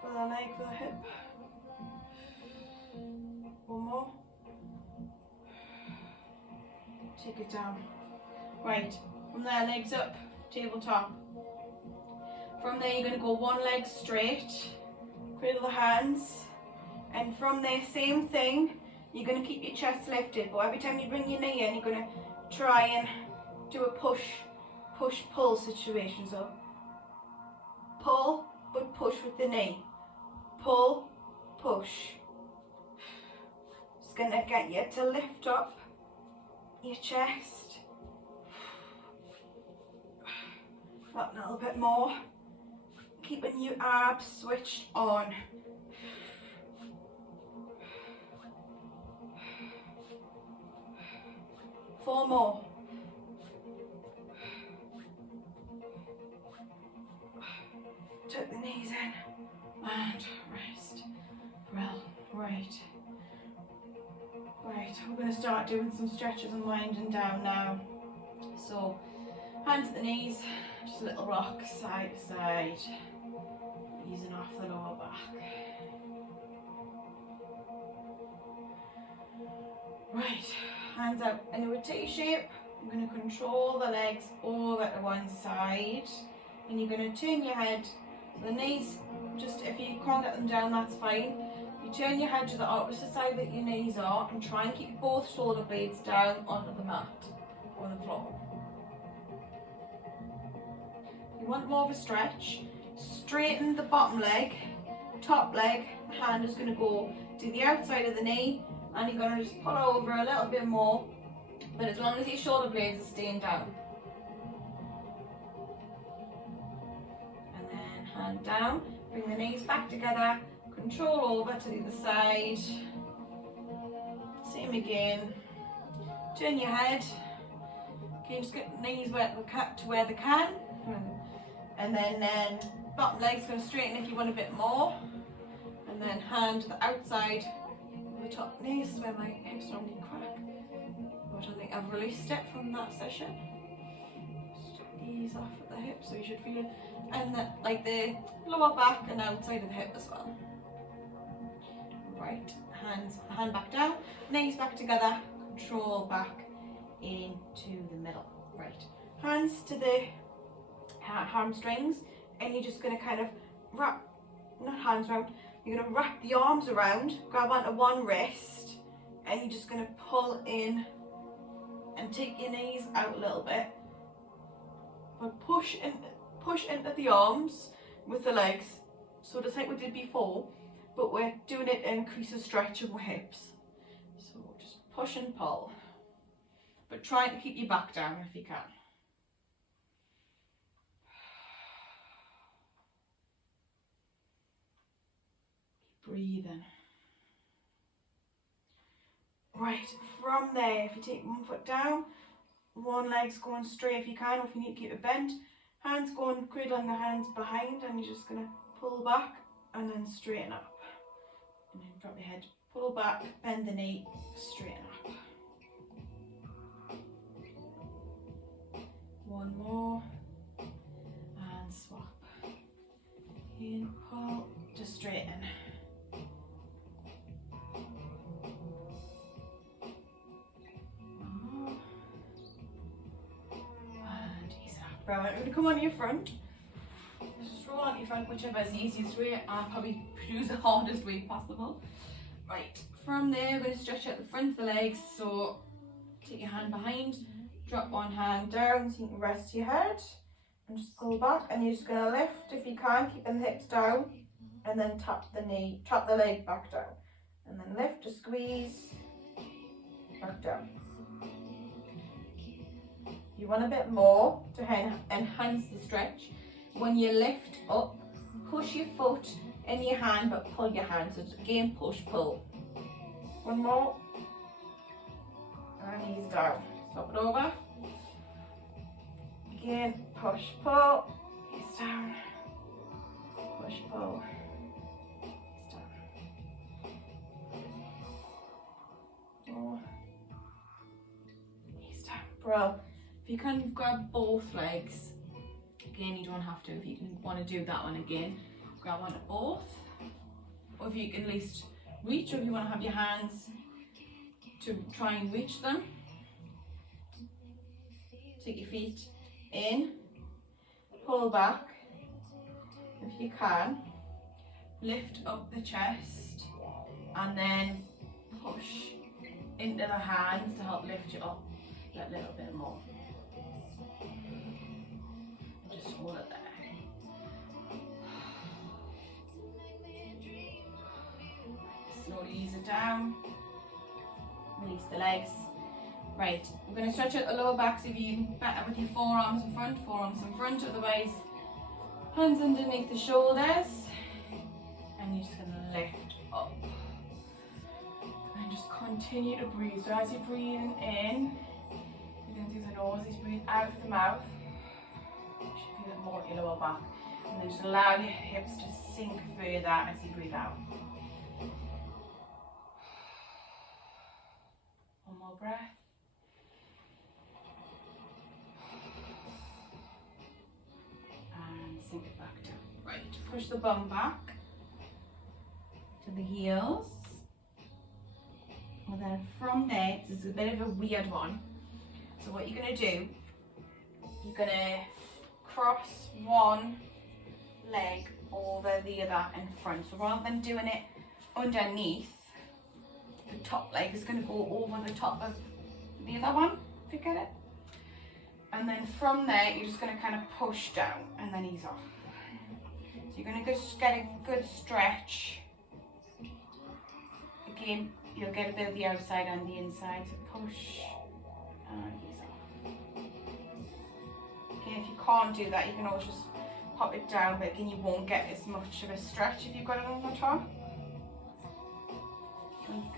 for the leg, for the hip. One more. Take it down. Right, from there, legs up, tabletop. From there, you're going to go one leg straight, cradle the hands, and from there, same thing, you're going to keep your chest lifted, but every time you bring your knee in, you're going to try and do a push-pull situation. So, pull, but push with the knee. Pull, push. Just going to get you to lift up your chest. That little bit more. Keeping your abs switched on. Four more. Tuck the knees in and rest. Well, right. Right, we're going to start doing some stretches and winding down now. So, hands at the knees, just a little rock side to side, easing off the lower back. Right, hands out into a T shape. I'm going to control the legs over to one side, and you're going to turn your head. So the knees, just if you can't get them down, that's fine. You turn your head to the opposite side that your knees are, and try and keep both shoulder blades down onto the mat or the floor. You want more of a stretch, straighten the bottom leg, top leg, the hand is going to go to the outside of the knee, and you're going to just pull over a little bit more, but as long as your shoulder blades are staying down. And then hand down, bring the knees back together, control over to the other side. Same again. Turn your head. Okay, just get the knees where they can. And then bottom leg's going to straighten if you want a bit more. And then hand to the outside of the top knee. This is where my hips normally crack. But I think I've released it from that session. Just ease off at the hip, so you should feel it. And then, like the lower back and outside of the hip as well. Right, hand back down, knees back together, control back into the middle. Right, hands to the hamstrings, and you're just going to kind of wrap not hands around, you're going to wrap the arms around, grab onto one wrist, and you're just going to pull in and take your knees out a little bit. But push into the arms with the legs, so just like we did before, but we're doing it to increase the stretch of our hips. So just push and pull, but trying to keep your back down if you can. Keep breathing. Right, from there, if you take one foot down, one leg's going straight if you can, or if you need to keep it bent, hands going, cradling the hands behind, and you're just going to pull back and then straighten up. And then drop your head, pull back, bend the knee, straighten up. One more, and swap. In, pull, just straighten. Right, we're going to come on your front. Just roll on your front, whichever is the easiest way. I'll probably choose the hardest way possible. Right, from there we're going to stretch out the front of the legs. So take your hand behind, drop one hand down so you can rest your head, and just pull back. And you're just going to lift if you can, keeping the hips down, and then tap the leg back down, and then lift to squeeze back down. You want a bit more to enhance the stretch. When you lift up, push your foot in your hand, but pull your hand. So again, push, pull. One more. And knees down. Swap it over. Again, push, pull. Knees down. Push, pull. Knees down. More. Knees down. Bro. You can grab both legs. Again, you don't have to. If you want to do that one again, grab onto both. Or if you can at least reach, or if you want to have your hands to try and reach them. Take your feet in, pull back. If you can, lift up the chest and then push into the hands to help lift you up that little bit more. Just hold it there. Slowly ease it down. Release the legs. Right, we're going to stretch out the lower back, so if you better with your forearms in front, otherwise hands underneath the shoulders, and you're just going to lift up. And just continue to breathe. So as you're breathing in, you're going through the nose, as you breathe out of the mouth. You should feel it more at your lower back. And then just allow your hips to sink further as you breathe out. One more breath. And sink it back down. Right, push the bum back to the heels. And then from there, this is a bit of a weird one. So what you're going to do, you're going to cross one leg over the other in front. So rather than doing it underneath, the top leg is going to go over the top of the other one, if you get it. And then from there, you're just going to kind of push down and then ease off. So you're going to just get a good stretch. Again, you'll get a bit of the outside and the inside, so push and ease off. Again, if you can't do that, you can always just pop it down, but again, you won't get as much of a stretch if you've got it on the top. You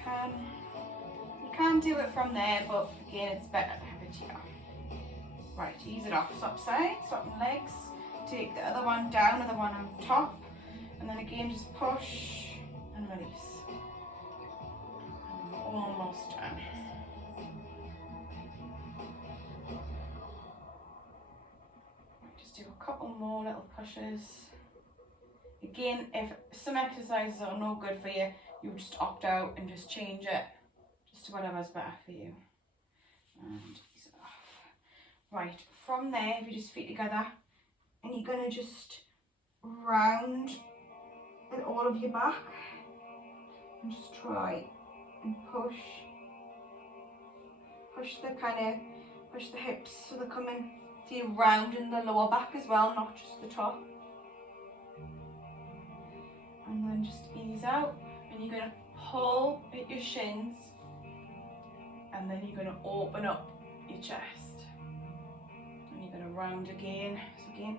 can do it from there, but again, it's better to have it here. Right, ease it off. Swap sides, swapping legs. Take the other one down, other one on top, and then again, just push and release. And almost done. Just do a couple more little pushes. Again, if some exercises are no good for you, you just opt out and just change it just to whatever's better for you. And ease it off. Right, from there, if you just feet together, and you're going to just round whole of your back and just try and push the hips so they're coming to you round in the lower back as well, not just the top. And then just ease out, and you're going to pull at your shins, and then you're going to open up your chest, and you're going to round again. So again,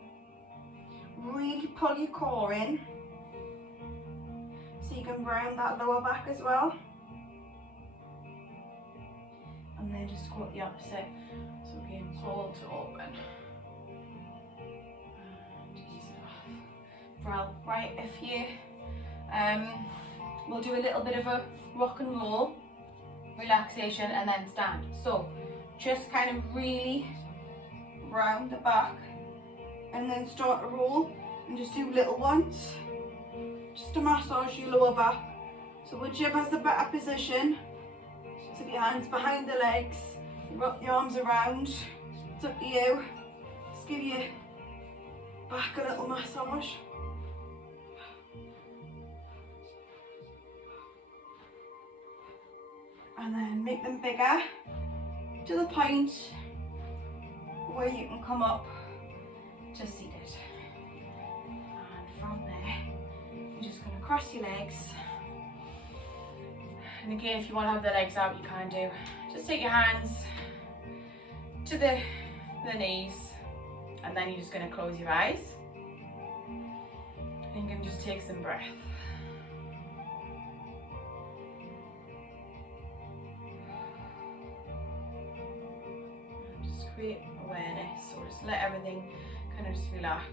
really pull your core in so you can round that lower back as well. And then just go the opposite. So again, pull to open. And ease it off. Well, right, if you, we'll do a little bit of a rock and roll relaxation and then stand. So just kind of really round the back and then start to roll and just do little ones. Just to massage your lower back. So whichever's the better position. Take your hands behind the legs, wrap your arms around, it's up to you. Just give your back a little massage. And then make them bigger to the point where you can come up to seated. And from there, you're just going to cross your legs. And again, if you want to have the legs out, you can do. Just take your hands to the knees, and then you're just going to close your eyes. And you can just take some breath. And just create awareness, or just let everything kind of just relax.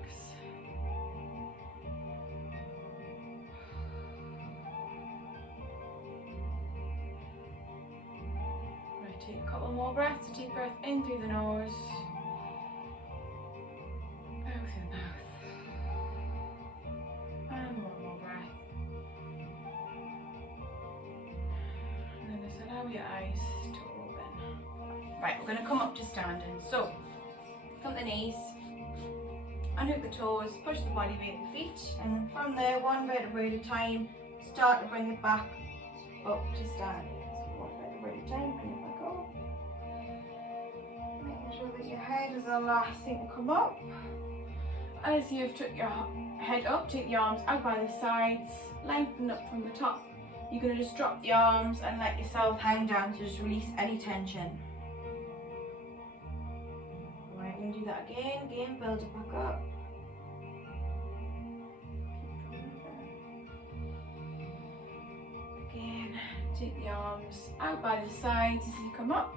Take a couple more breaths. A deep breath in through the nose, out through the mouth, and one more breath. And then just allow your eyes to open. Right, we're going to come up to standing. So, from the knees, unhook the toes, push the body weight of the feet, and then from there, one vertebrae at a time, start to bring it back up to standing. So one vertebrae at a time, bring it back up. Making sure that your head is the last thing to come up. As you've took your head up, take the arms out by the sides, lengthen up from the top. You're going to just drop the arms and let yourself hang down to just release any tension. Alright, we're going to do that again, build it back up. Again, take the arms out by the sides as you come up.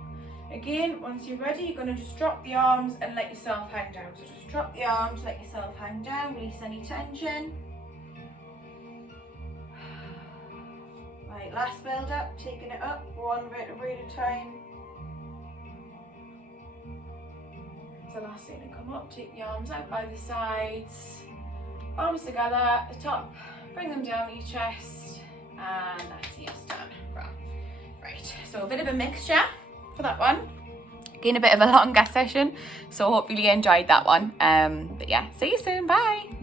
Again, once you're ready, you're going to just drop the arms and let yourself hang down. So just drop the arms, let yourself hang down, release any tension. Right, last build up, taking it up, one vertebrae at a time. It's the last thing to come up, take the arms out by the sides, arms together at the top, bring them down to your chest, and that's your stand. Right, so a bit of a mixture for that one. Again, a bit of a longer session, so hopefully you enjoyed that one. But yeah, see you soon, bye.